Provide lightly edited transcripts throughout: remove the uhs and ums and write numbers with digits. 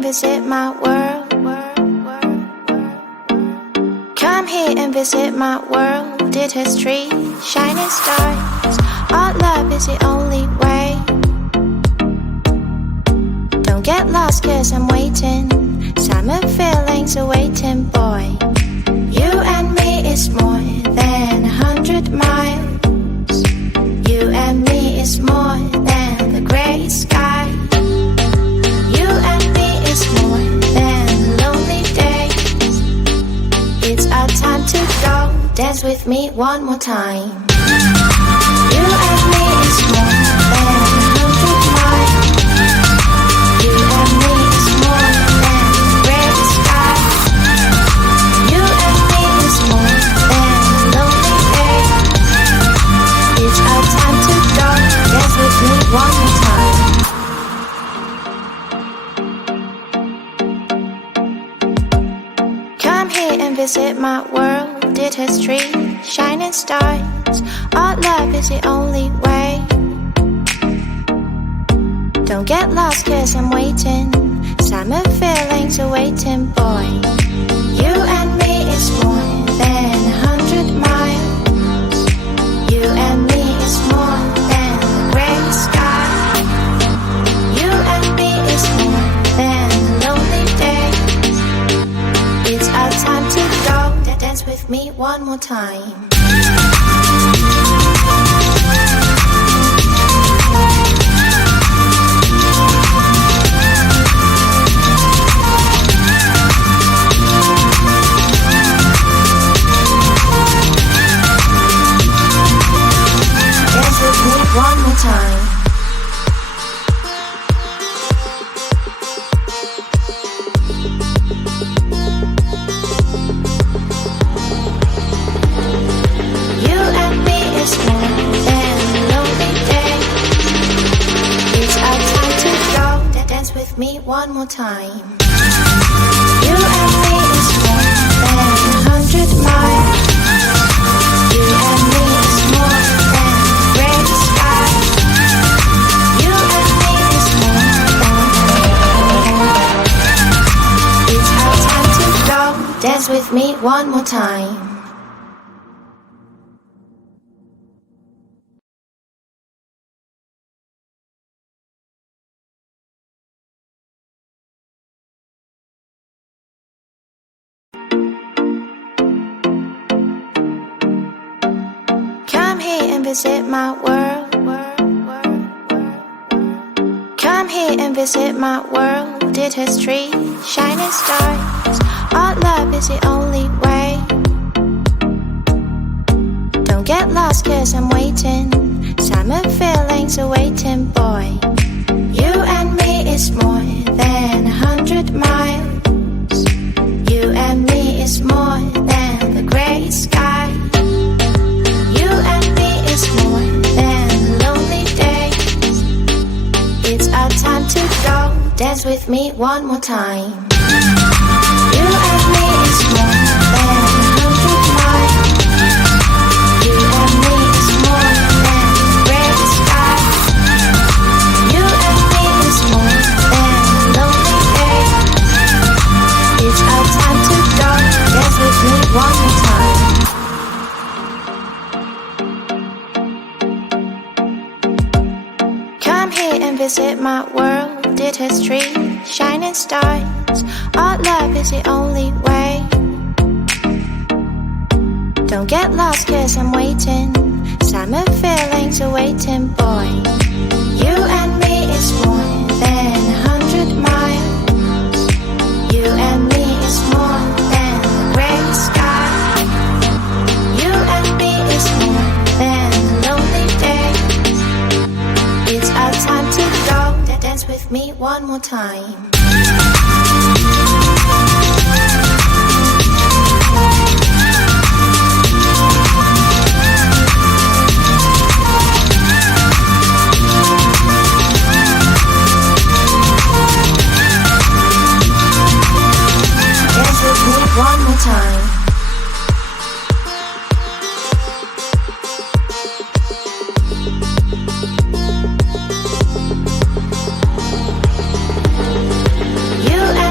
and visit my world. Come here and visit my world. Did history, shining stars. Our love is the only way. Don't get lost cause I'm waiting. Summer feelings are waiting, boy. You and me is more than 100 miles. You and me is more than the gray sky. You and me is more than lonely days. It's our time to go. Dance with me one more time. You and me is more than 100 miles. You and me is more than gray sky. You and me is more than lonely days. It's our time to go. Dance with me one more time. Come here and visit my world. Did history, shining stars. Our love is the only way. Don't get lost cause I'm waiting. Summer feelings are waiting, boy. You and me is more than 100 miles. You and me is more than the gray sky. You and me is more than lonely days. It's our time to go. Dance with me one more time. Dance with me one more time. You and me is more than lonely days. It's our time to go. Dance with me one more time. You and me is more than 100 miles. You and me is more than gray sky. You and me is more than. It's our time to go. Dance with me one more time. Come here and visit my world. Come here and visit my world. Did history, shining stars. Our love is the only way. Don't get lost cause I'm waiting. Summer feelings are waiting, boy. You and me is more than 100 miles. You and me is more than the gray sky. You and me is more than lonely days. It's our time to go. Dance with me one more time. You and me is more than 100 miles. You and me is more than gray sky. You and me is more than lonely days. It's our time to go. Dance with me one more time. Come here and visit my world. Did history, shining stars. Our love is the only way. Don't get lost cause I'm waiting. Summer feelings are waiting, boy. You and me is more than 100 miles. You and me is more than the gray sky. You and me is more than lonely days. It's our time to go. Dance with me one more time. Dance with me one more time. You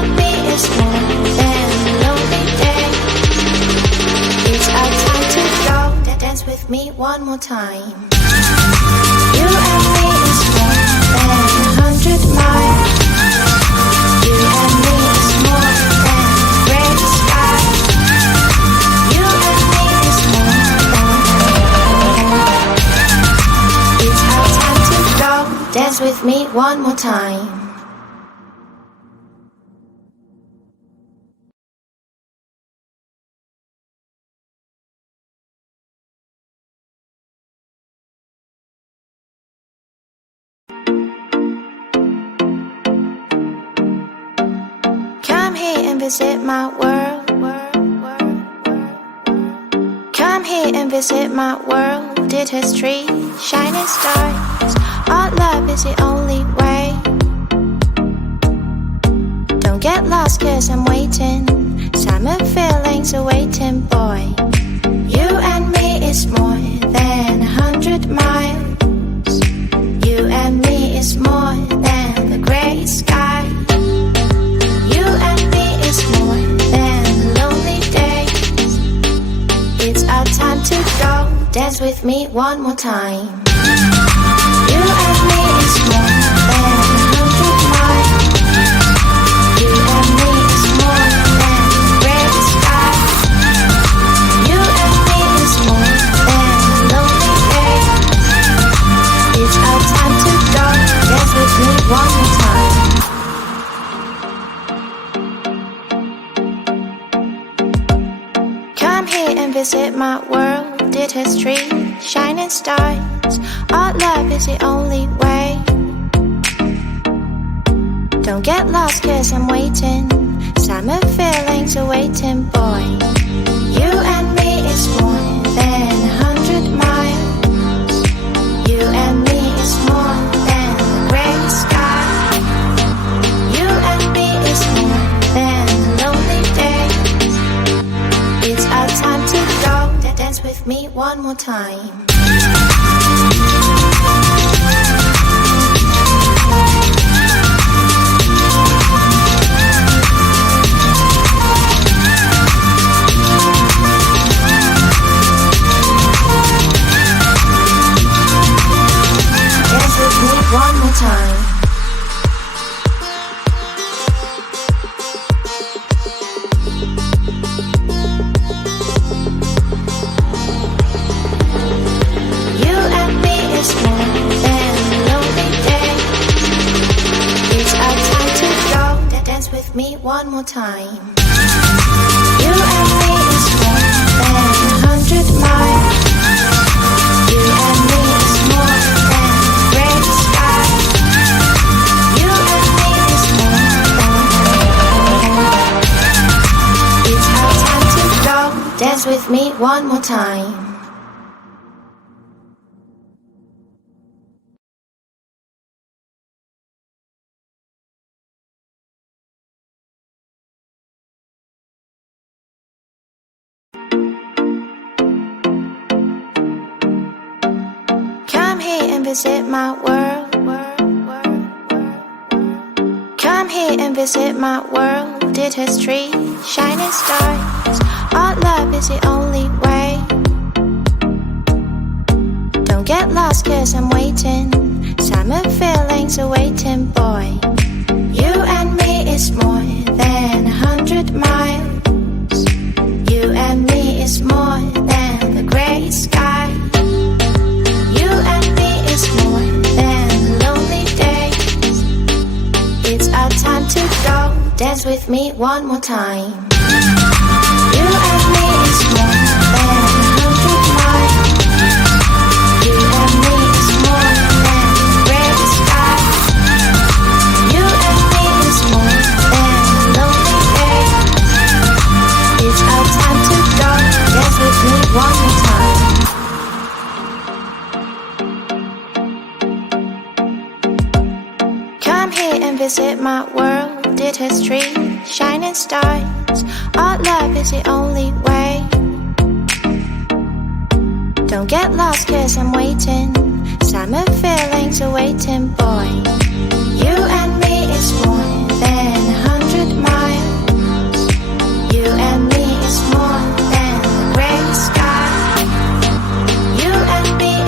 more time. You and me is more than 100 miles. You and me is more than gray sky. You and me is more than. It's our time to go. Dance with me one more time. Come here and visit my world. Come here and visit my world. It has trees, shining stars. Our love is the only way. Don't get lost 'cause I'm waiting. Summer feelings are waiting, boy. You and me is more than 100 miles. You and me is more than the gray sky. You and me is more than lonely days. It's our time to go. Dance with me one more time. You and me is more than 100 miles. You and me is more than gray sky. You and me is more than lonely days. It's our time to go. Dance with me one more time. Come here and visit my world. It has trees, shining stars. Our love is the only way. Don't get lost 'cause I'm waiting. Summer feelings are waiting, boy. You and me is more than 100 miles. You and me is more than the gray sky. You and me is more than lonely days. It's our time to go. Dance with me one more time. Dance with me one more time. You and me is more than lonely days. It's our time to go. Dance with me one more time. You and me is more than 100 miles. You and me is more than gray sky. You and me is more than. It's our time to go. Dance with me one more time. Come here and visit my world. Come here and visit my world. It has trees, shining stars. Our love is the only way. Don't get lost 'cause I'm waiting. Summer feelings are waiting, boy. You and me is more than 100 miles. You and me is more than the gray sky. You and me is more than lonely days. It's our time to go. Dance with me one more time. You and me is more than 100 miles. You and me is more than gray sky. You and me is more than lonely days. It's our time to go. Dance with me one more time. Come here and visit my world. It has trees, shining stars. Our love is the only way. Don't get lost 'cause I'm waiting. Summer feelings are waiting, boy. You and me is more than 100 miles. You and me is more than the gray sky. You and me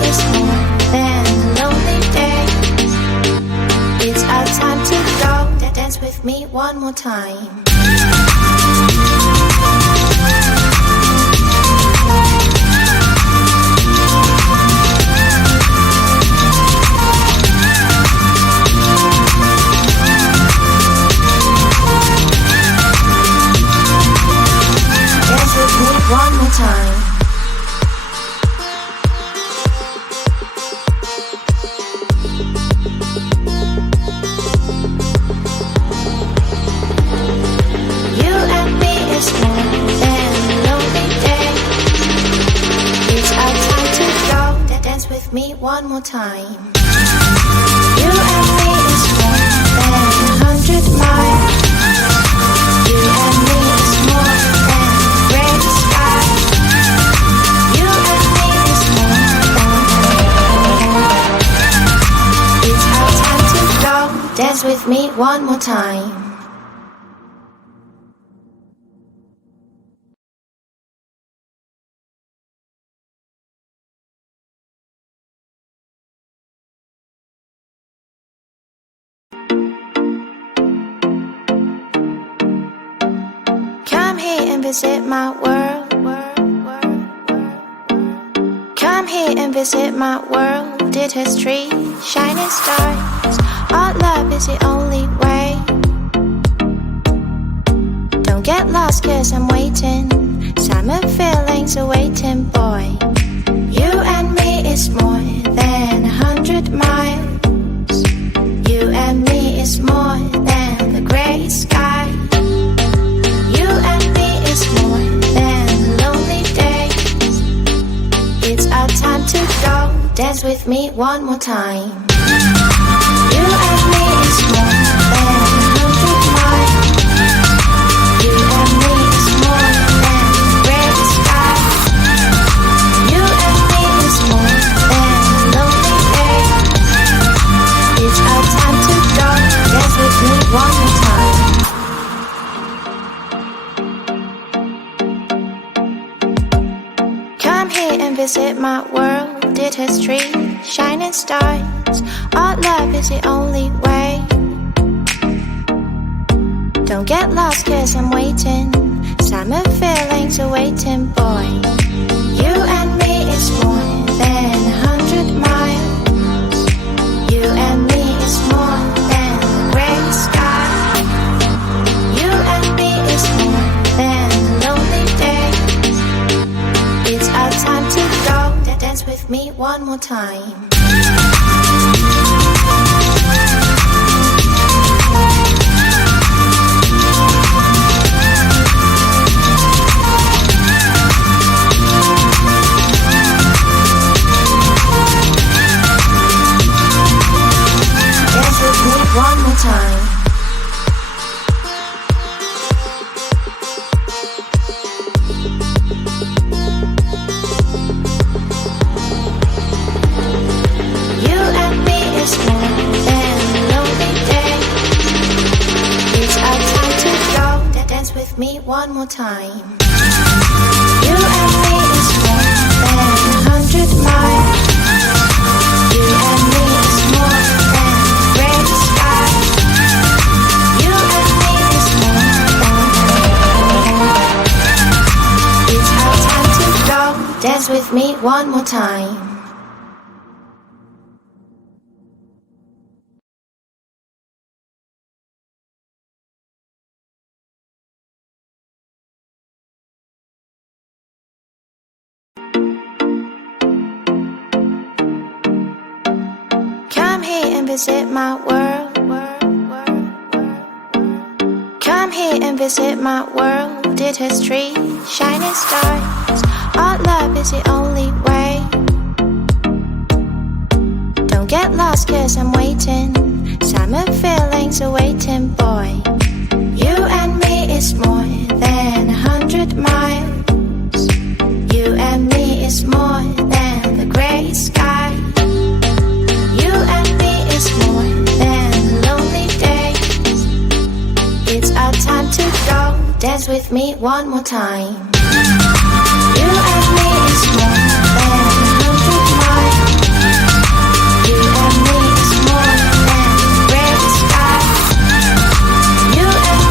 one more time. Dance with me one more time. Me one more time. You and me is more than 100 miles. You and me is more than gray sky. You and me is more than. It's our time to go. Dance with me one more time. Visit my world. Come here and visit my world. It has trees, shining stars. Our love is the only way. Don't get lost, 'cause I'm waiting. Summer feelings are waiting, boy. You and me is more than 100 miles. You and me is more than the gray sky. You and me is more than lonely days. It's our time to go. Dance with me one more time. You and me is more than 100 miles. You and me is more than gray sky. You and me is more than lonely days. It's our time to go. Dance with me one more time. Visit my world. It has trees, shining stars. Our love is the only way. Don't get lost, 'cause I'm waiting. Summer feelings are waiting, boy. You and me is more than 100 miles. You and me is more than the gray sky. You and me is more than lonely days. It's our time to go. Dance with me one more time. Dance with me one more time. Me one more time. You and me is more than 100 miles. You and me is more than gray sky. You and me is more than. It's our time to go. Dance with me one more time. Visit my world. Come here and visit my world. It has trees, shining stars. Our love is the only way. Don't get lost, 'cause I'm waiting. Summer feelings are waiting, boy. You and me is more than 100 miles. You and me is more than the gray sky. You and me is more than lonely days. It's our time to go. Dance with me one more time. You and me is more than 100 miles. You and me is more than gray sky. You and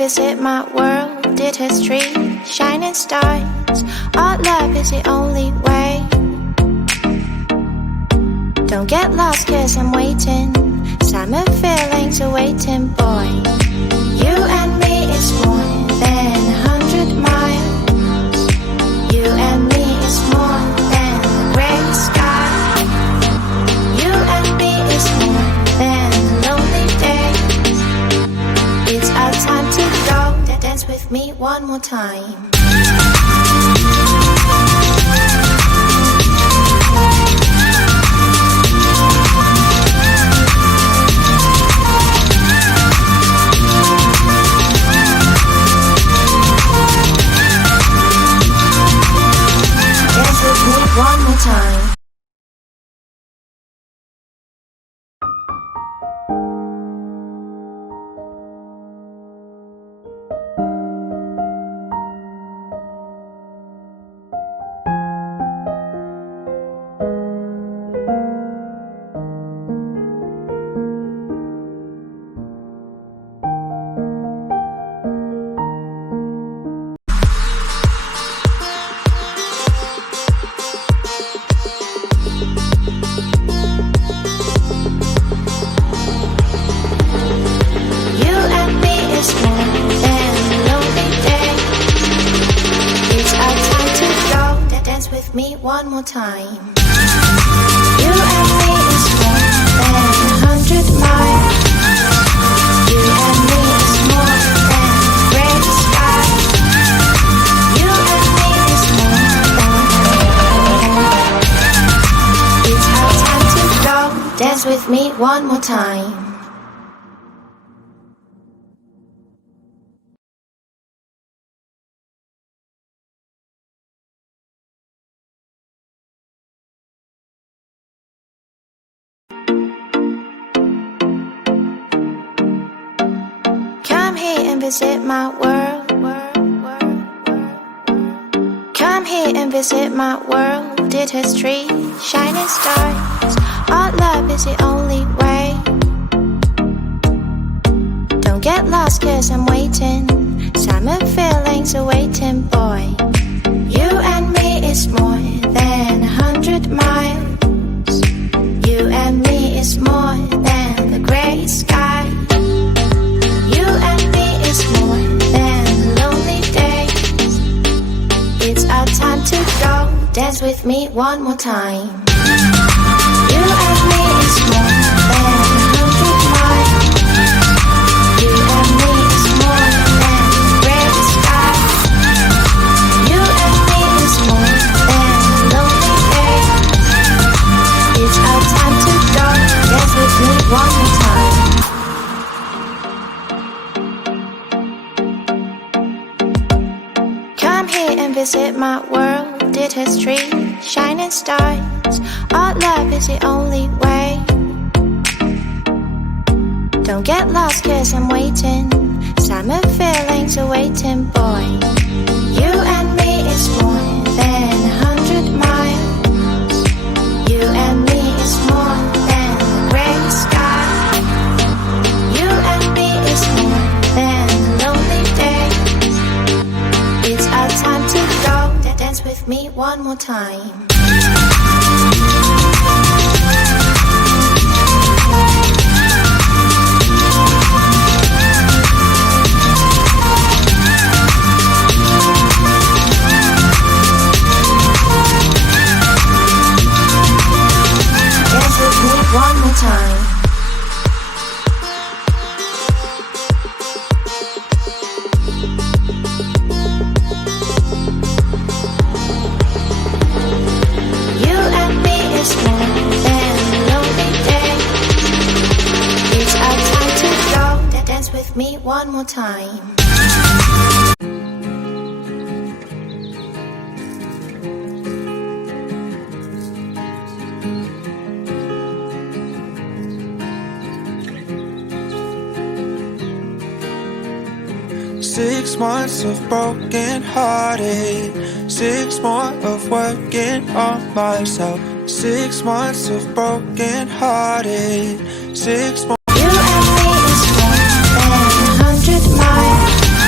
visit my world. Did history, shining stars. Our love is the only way. Don't get lost, cause I'm waiting. Summer feelings are waiting, boy. You and me is more than 100 miles. You and me is more than the gray sky. You and me is more than lonely days. It's our time to go. Dance with me one more time. One more time. Me one more time. You and me is more than 100 miles. You and me is more than gray sky. You and me is more than. It's our time to go. Dance with me one more time. Visit my world. Come here and visit my world. Did history, shining stars. Our love is the only way. Don't get lost, cause I'm waiting. Summer feelings are waiting, boy. You and me is more than 100 miles. You and me is more than the gray sky. You and me is more than lonely days. It's our time to go. Dance with me one more time. You and me is more than 100 miles. You and me is more than gray sky. You and me is more than lonely days. It's our time to go. Dance with me one more time. Visit my world. Did history, shining stars. Our love is the only way. Don't get lost, cause I'm waiting. Summer feelings are waiting, boy. You and me is more than 100 miles. You and me is more than the gray sky. You and me is more than lonely days. It's our time to go. Dance with me one more time. Dance with me one more time. Me one more time. 6 months of broken hearted, 6 more of working on myself. 6 months of broken hearted, 6 more. You and me is more than 100 miles.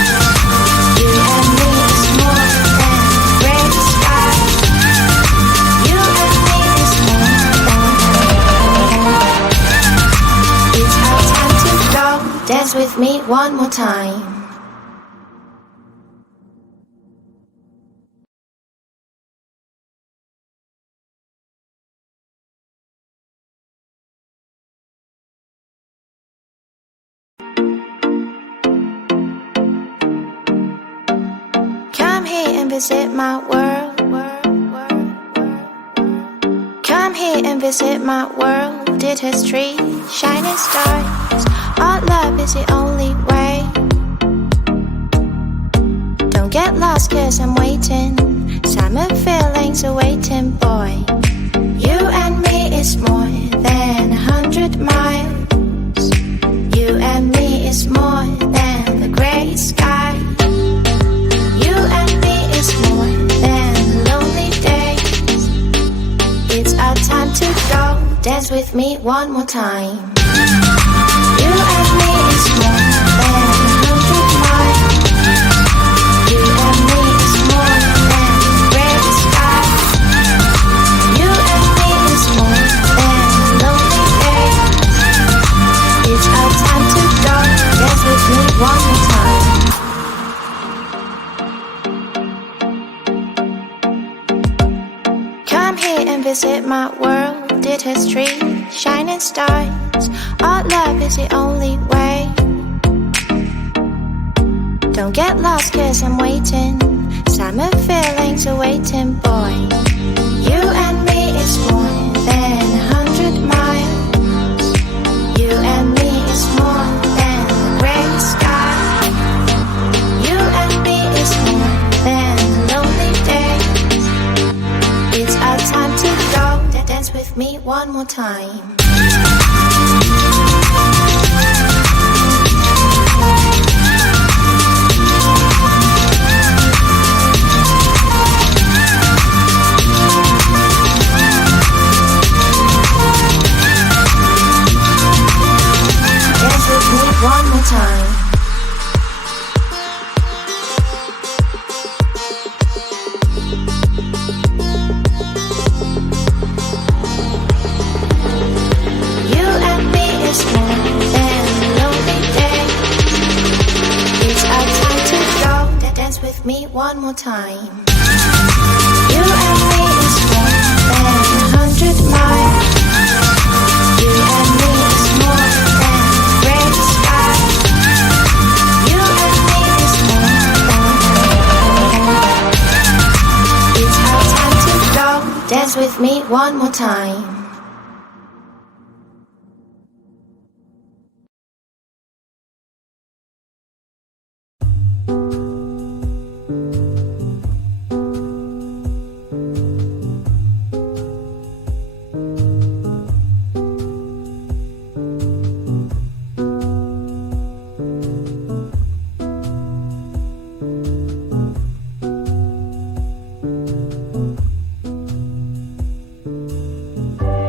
Dance with me one more time. Come here and visit my world. Come here and visit my world. It has trees, shining stars. Our love is the only way. Don't get lost, 'cause I'm waiting. Summer feelings are waiting, boy. You and me is more than 100 miles. You and me is more than the gray sky. You and me is more than lonely days. It's our time to go. Dance with me one more time. You and me is more than 100 miles. You and me is more than gray sky. You and me is more than lonely days. It's our time to go. Dance with me one more time. Come here and visit my world. It has trees, shining stars. Our love is the only way. Don't get lost, 'cause I'm waiting. Summer feelings are waiting, boy. You and me is more than 100 miles. You and me is more than the gray sky. You and me is more than lonely days. It's our time to go. Dance with me one more time. Dance with me one more time. You and me is more than lonely days. It's our time to go. Dance with me one more time. You and me is more than 100 miles. You and me is more than gray sky. You and me is more than. It's our time to go. Dance with me one more time.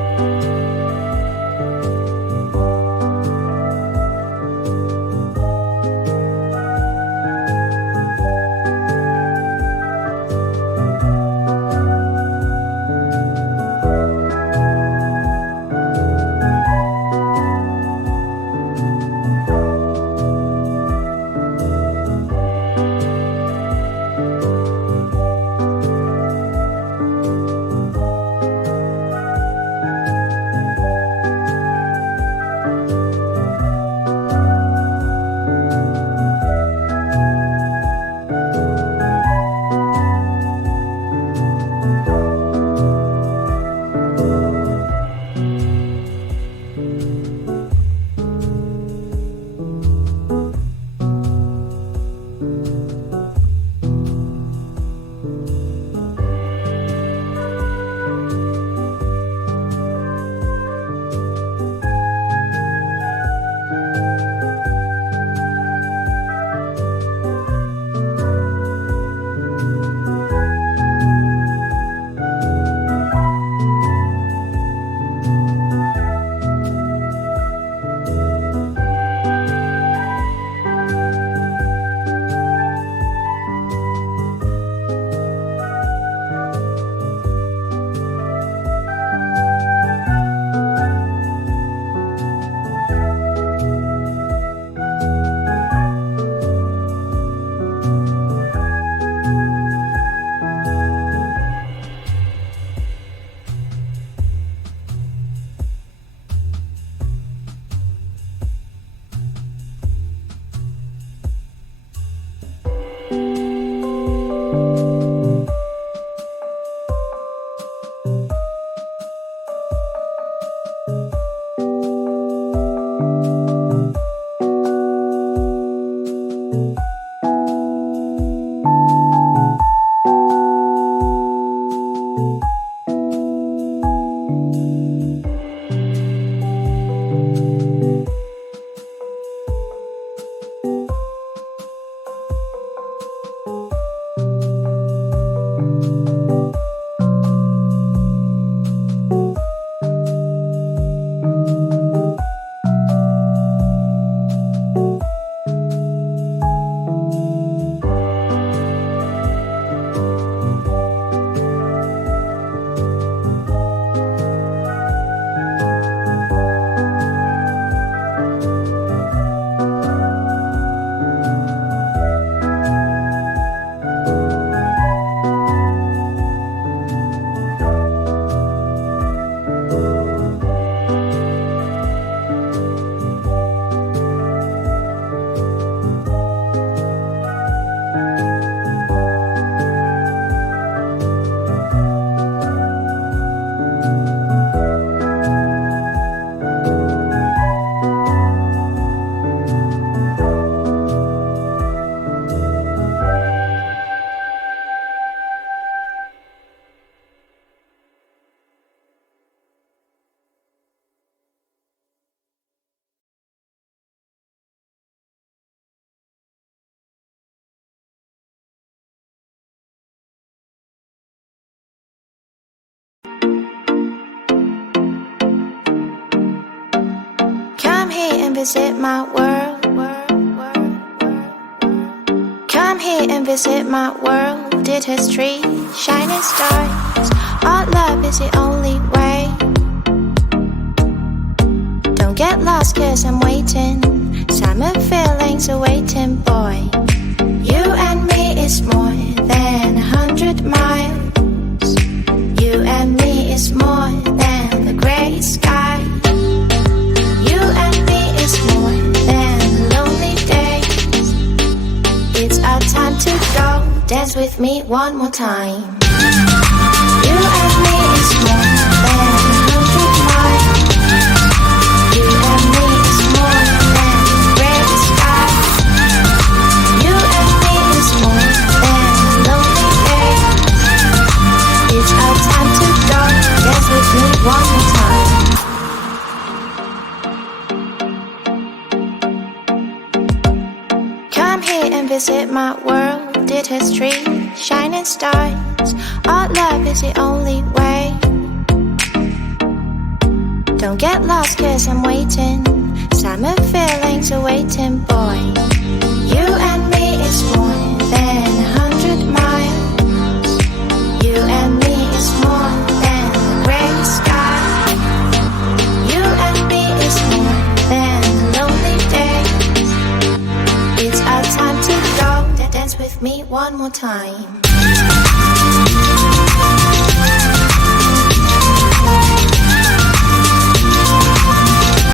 and visit my world. Come here and visit my world. Did history, shining stars. Our love is the only way. Don't get lost, cause I'm waiting. Summer feelings are waiting, boy. You and me is more than 100 miles. You and me is more than the gray sky. You and me is more than lonely days. It's our time to go. Dance with me one more time. You and me is more than 100 miles. You and me is more than the gray sky. You and me is more than lonely days. It's our time to go. Dance with me one more time. Come here and visit my world. Did history, shining stars. Our love is the only way. Don't get lost, cause I'm waiting. Summer feelings are waiting, boy. You and me is more than 100 miles. You and me is more than the gray sky. You and me is more than lonely days. It's our time to go. Dance with me one more time.